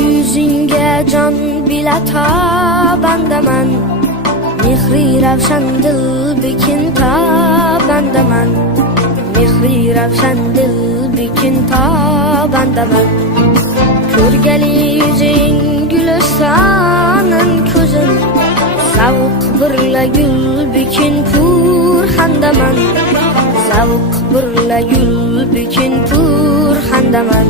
Yüzünge can bilata bandaman, mehri ravshan dil bikin ta bandaman, mehri ravshan dil bikin ta bandaman. Ko'rgali yuzing gülistanin ko'zin, zavq birla gul bikin pur handaman, zavq birla gul bikin pur handaman.